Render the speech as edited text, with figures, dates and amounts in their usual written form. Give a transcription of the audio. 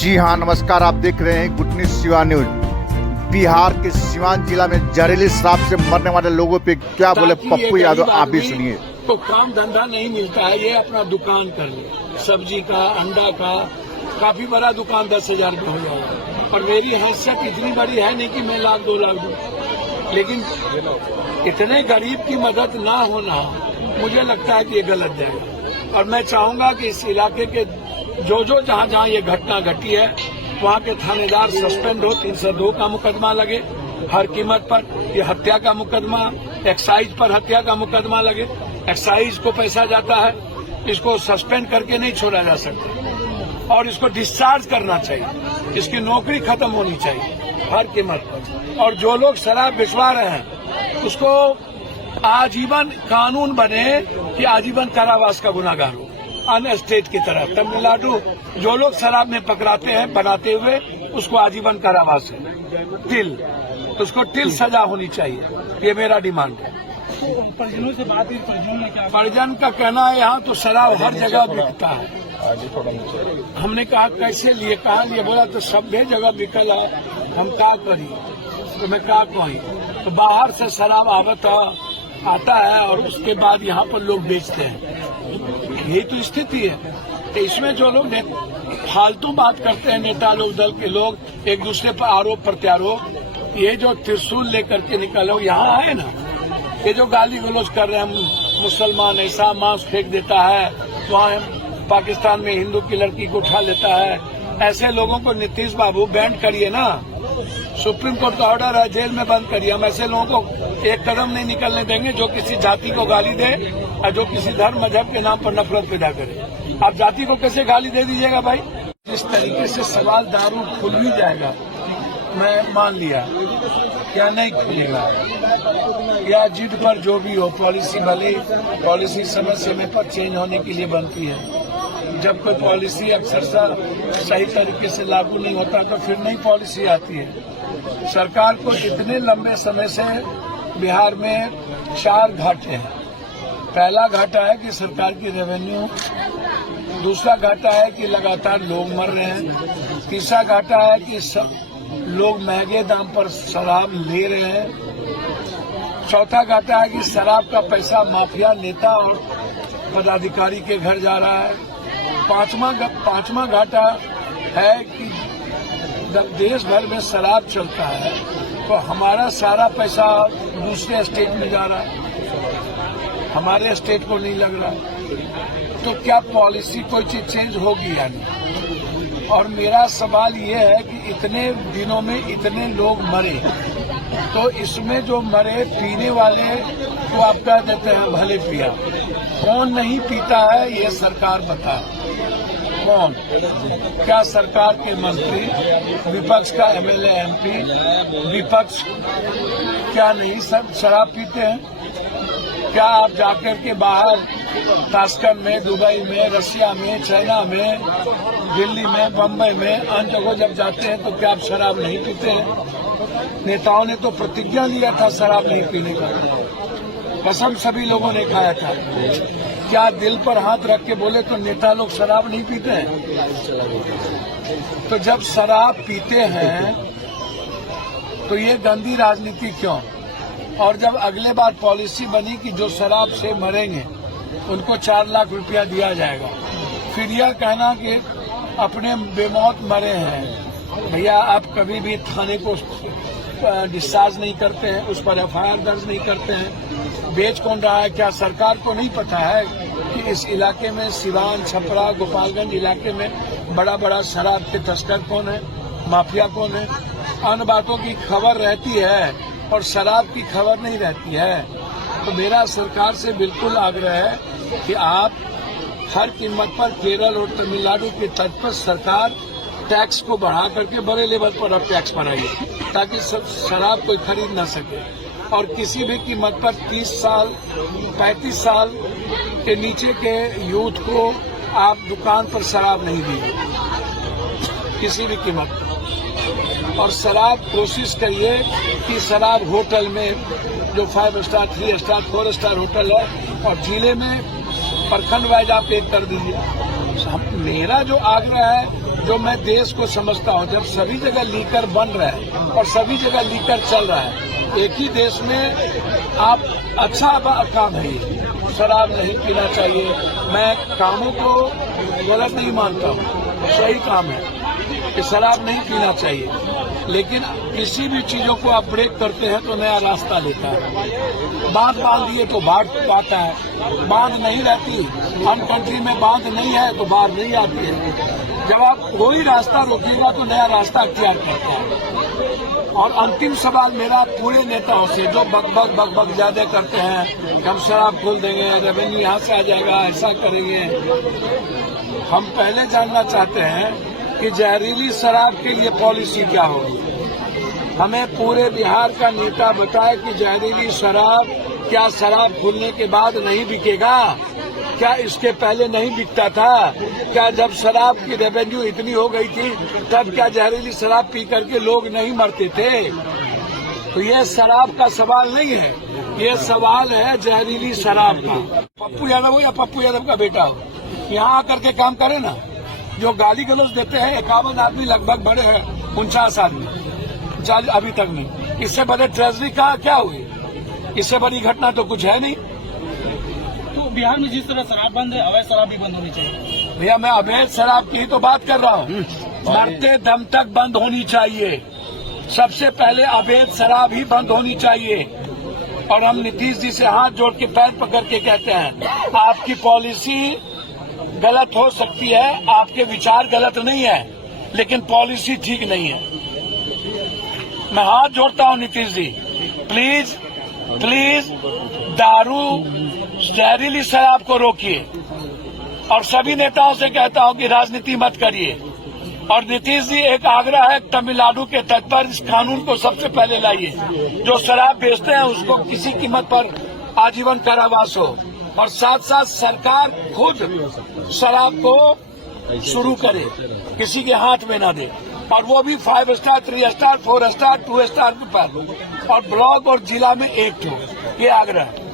जी हाँ, नमस्कार। आप देख रहे हैं good news Siwan news. Bihar के सिवान जिला में जहरीली शराब से मरने वाले लोगों पे क्या बोले पप्पू यादव, आप भी सुनिए। तो काम धंधा नहीं मिलता है, ये अपना दुकान कर ले, सब्जी का, अंडा का, काफी बड़ा दुकान 10,000 में हो जाएगा। और मेरी हैसियत इतनी बड़ी है नहीं कि मैं 1,00,000 2,00,000 दूं, लेकिन इतने गरीब की मदद ना होना मुझे लगता है कि ये गलत जाएगा। और मैं चाहूंगा कि इस इलाके के जो जहाँ ये घटना घटी है वहाँ के थानेदार सस्पेंड हो, 302 का मुकदमा लगे हर कीमत पर। ये हत्या का मुकदमा, एक्साइज पर हत्या का मुकदमा लगे, एक्साइज को पैसा जाता है, इसको सस्पेंड करके नहीं छोड़ा जा सकता और इसको डिस्चार्ज करना चाहिए, इसकी नौकरी खत्म होनी चाहिए हर कीमत पर। और जो लोग शराब बिचवा रहे हैं उसको आजीवन कानून बने कि आजीवन कारावास का गुनाहगार हो, अन्य स्टेट की तरह। तमिलनाडु जो लोग शराब में पकड़ाते हैं बनाते हुए उसको आजीवन कारावास है, टिल, उसको टिल सजा होनी चाहिए, ये मेरा डिमांड है। परिजनों से बात हुई, परिजन का कहना है यहाँ तो शराब हर जगह बिकता है। हमने कहा कैसे लिए, कहा लिए, बोला तो सब जगह बिकल है, हम क्या करी, तो मैं क्या कही, तो बाहर से शराब आता है और उसके बाद यहाँ पर लोग बेचते हैं। यही तो स्थिति है। तो इसमें जो लोग फालतू बात करते हैं, नेता लोग, दल के लोग, एक दूसरे पर आरोप प्रत्यारोप, ये जो त्रिशूल लेकर के निकलो यहाँ है ना, ये जो गाली गलौज कर रहे हैं, मुसलमान ऐसा मांस फेंक देता है, वहाँ पाकिस्तान में हिंदू की लड़की को उठा लेता है, ऐसे लोगों को नीतीश बाबू बैंड करिए ना, सुप्रीम कोर्ट का ऑर्डर है, जेल में बंद करिए। हम ऐसे लोगों को एक कदम नहीं निकलने देंगे जो किसी जाति को गाली दे और जो किसी धर्म मजहब के नाम पर नफरत पैदा करे। आप जाति को कैसे गाली दे दीजिएगा भाई? जिस तरीके से सवाल दारू खुल भी जाएगा, मैं मान लिया, क्या नहीं खुलेगा, या जिद पर जो भी हो, पॉलिसी भले पॉलिसी समय समय पर चेंज होने के लिए बनती है। जब कोई पॉलिसी अक्सर सही तरीके से लागू नहीं होता तो फिर नई पॉलिसी आती है। सरकार को इतने लंबे समय से बिहार में 4 घाटे हैं। पहला घाटा है कि सरकार की रेवेन्यू, दूसरा घाटा है कि लगातार लोग मर रहे हैं, तीसरा घाटा है कि सब लोग महंगे दाम पर शराब ले रहे हैं, चौथा घाटा है कि शराब का पैसा माफिया नेता और पदाधिकारी के घर जा रहा है, पांचवा घाटा है कि जब देश भर में शराब चलता है तो हमारा सारा पैसा दूसरे स्टेट में जा रहा है, हमारे स्टेट को नहीं लग रहा। तो क्या पॉलिसी कोई चीज चेंज होगी या नहीं? और मेरा सवाल ये है कि इतने दिनों में इतने लोग मरे, तो इसमें जो मरे पीने वाले को आप कह देते हैं भले पिया, कौन नहीं पीता है ये सरकार बताए। कौन? क्या सरकार के मंत्री, विपक्ष का एमएलए एमपी, विपक्ष क्या नहीं सब शराब पीते हैं? क्या आप जाकर के बाहर ताशकंद में, दुबई में, रसिया में, चाइना में, दिल्ली में, बम्बई में, अन्य जगहों जब जाते हैं तो क्या आप शराब नहीं पीते हैं? नेताओं ने तो प्रतिज्ञा लिया था शराब नहीं पीने का, कसम सभी लोगों ने खाया था। क्या दिल पर हाथ रख के बोले तो नेता लोग शराब नहीं पीते हैं? तो जब शराब पीते हैं तो ये गंदी राजनीति क्यों? और जब अगले बार पॉलिसी बनी कि जो शराब से मरेंगे उनको 4 लाख रुपया दिया जाएगा, फिर यह कहना कि अपने बेमौत मरे हैं। भैया आप कभी भी थाने को डिस्चार्ज नहीं करते हैं, उस पर एफआईआर दर्ज नहीं करते हैं। बेच कौन रहा है? क्या सरकार को नहीं पता है कि इस इलाके में, सिवान, छपरा, गोपालगंज इलाके में बड़ा बड़ा शराब के तस्कर कौन है, माफिया कौन है? अन्य बातों की खबर रहती है और शराब की खबर नहीं रहती है। तो मेरा सरकार से बिल्कुल आग्रह है कि आप हर कीमत पर केरल और तमिलनाडु के तर्ज पर सरकार टैक्स को बढ़ा करके बड़े लेवल पर अब टैक्स बढ़ाइए ताकि सब शराब कोई खरीद ना सके। और किसी भी कीमत पर 30 साल 35 साल के नीचे के यूथ को आप दुकान पर शराब नहीं दीजिए किसी भी कीमत पर। और शराब कोशिश करिए कि शराब होटल में जो 5 स्टार, 3 स्टार, 4 स्टार होटल है और जिले में प्रखंड वाइज आप एक कर दीजिए। मेरा जो आग्रह है जो मैं देश को समझता हूँ, जब सभी जगह लीकर बन रहा है और सभी जगह लीकर चल रहा है, एक ही देश में आप अच्छा काम है ये, शराब नहीं पीना चाहिए। मैं कामों को गलत नहीं मानता हूँ, सही काम है कि शराब नहीं पीना चाहिए, लेकिन किसी भी चीजों को आप ब्रेक करते हैं तो नया रास्ता लेता है। बांध दिए तो बाढ़ आता है, बांध नहीं रहती, हम कंट्री में बांध नहीं है तो बाढ़ नहीं आती है। जब आप कोई रास्ता रोकिएगा तो नया रास्ता अख्तियार करता है। और अंतिम सवाल मेरा पूरे नेताओं से, जो बकबक ज्यादा करते हैं कि हम शराब खोल देंगे, रेवेन्यू यहाँ से आ जाएगा, ऐसा करेंगे। हम पहले जानना चाहते हैं कि जहरीली शराब के लिए पॉलिसी क्या होगी। हमें पूरे बिहार का नेता बताए कि जहरीली शराब क्या शराब खुलने के बाद नहीं बिकेगा? क्या इसके पहले नहीं बिकता था? क्या जब शराब की रेवेन्यू इतनी हो गई थी तब क्या जहरीली शराब पी करके लोग नहीं मरते थे? तो ये शराब का सवाल नहीं है, ये सवाल है जहरीली शराब का। पप्पू यादव हो या पप्पू यादव का बेटा हो, यहाँ आकर के काम करे ना। जो गाली गलौज देते हैं 51 आदमी लगभग बड़े हैं, 49 आदमी अभी तक नहीं। इससे बड़े ट्रेजरी का क्या हुई? इससे बड़ी घटना तो कुछ है नहीं। तो बिहार में जिस तरह शराब बंद है, अवैध शराब भी बंद होनी चाहिए। भैया मैं अवैध शराब की ही तो बात कर रहा हूँ। मरते दम तक बंद होनी चाहिए। सबसे पहले अवैध शराब ही बंद होनी चाहिए। और हम नीतीश जी से हाथ जोड़ के पैर पकड़ के कहते हैं, आपकी पॉलिसी गलत हो सकती है, आपके विचार गलत नहीं है, लेकिन पॉलिसी ठीक नहीं है। मैं हाथ जोड़ता हूँ नीतीश जी, प्लीज दारू जहरीली शराब को रोकिए। और सभी नेताओं से कहता हूँ कि राजनीति मत करिए। और नीतीश जी एक आग्रह है, तमिलनाडु के तट पर इस कानून को सबसे पहले लाइए। जो शराब बेचते हैं उसको किसी कीमत पर आजीवन कारावास हो। और साथ साथ सरकार खुद शराब को शुरू करे, किसी के हाथ में ना दे। और वो भी 5 स्टार, 3 स्टार, 4 स्टार, 2 स्टार पर। और ब्लॉक और जिला में 1 ठो, ये आग्रह है।